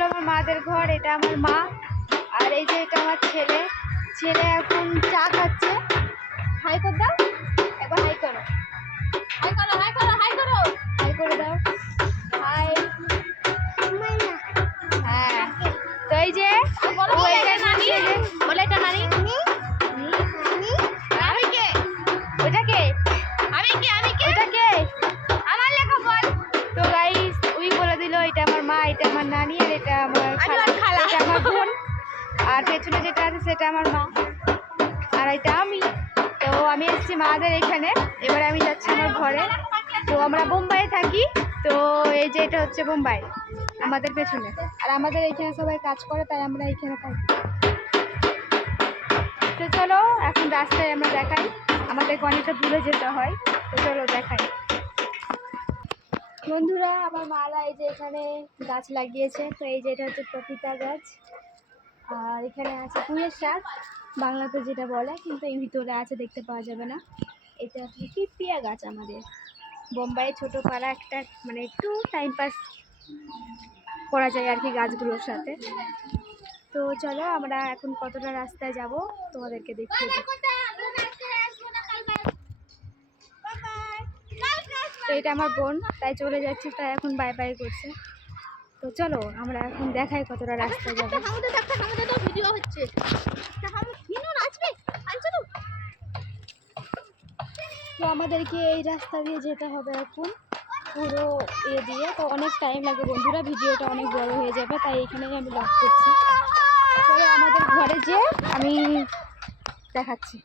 হলো আমার মাদের ঘর, এটা আমার মা। আর এই যে এটা আমার ছেলে। ছেলে এখন চা খাচ্ছে। হাই করে দাও, একবার হাই করো, হাই করো, হাই করো, হাই করো, হাই করে দাও, হাই। হ্যাঁ, তো এই যে বলে এটা নানি। আমি কে? ওটা কে? আমি কে? আমি কে? ওটা কে? আমার লেখা বল। তো গাইস উই বলে দিল এটা আমার মা, এটা আমার নানি, আর এটা আমার খালা, এটা আমার বোন, আর পেছনে যেটা আছে সেটা আমার মা, আর এটা আমি। তো আমি এসেছি মাদের এখানে, এবারে আমি যাচ্ছি আমার ঘরে। তো আমরা বোম্বাইয়ে থাকি, তো এই যে এটা হচ্ছে বোম্বাই আমাদের পেছনে, আর আমাদের এখানে সবাই কাজ করে, তাই আমরা এখানে থাকি। তো চলো এখন রাস্তায় আমরা দেখাই, আমাদেরকে অনেকটা দূরে যেতে হয়, তো চলো দেখাই। বন্ধুরা আমার মারা এই যে এখানে গাছ লাগিয়েছে, তো এই যে এটা হচ্ছে পপিতা গাছ, আর এখানে আছে পুঁইয়ের শাক, বাংলাতে যেটা বলে, কিন্তু এই ভিতরে আছে, দেখতে পাওয়া যাবে না। এটা হচ্ছে কি পিয়া গাছ, আমাদের বোম্বাই ছোটো পাড়া একটা, মানে একটু টাইম পাস করা যায় আর কি গাছগুলোর সাথে। তো চলো আমরা এখন কতটা রাস্তায় যাব তোমাদেরকে দেখিয়ে দিই। তো এটা আমার বোন, তাই চলে যাচ্ছি, তাই এখন বাই বাই করছে। তো চলো আমরা এখন দেখাই কতটা রাস্তায় যাবো। ভিডিও হচ্ছে, তো আমাদেরকে এই রাস্তা দিয়ে যেতে হবে এখন পুরো দিয়ে, তো অনেক টাইম লাগে বন্ধুরা, ভিডিওটা অনেক বড় হয়ে যাবে, তাই এখানেই আমি লক করছি। চলো আমাদের ঘরে যেয়ে আমি দেখাচ্ছি।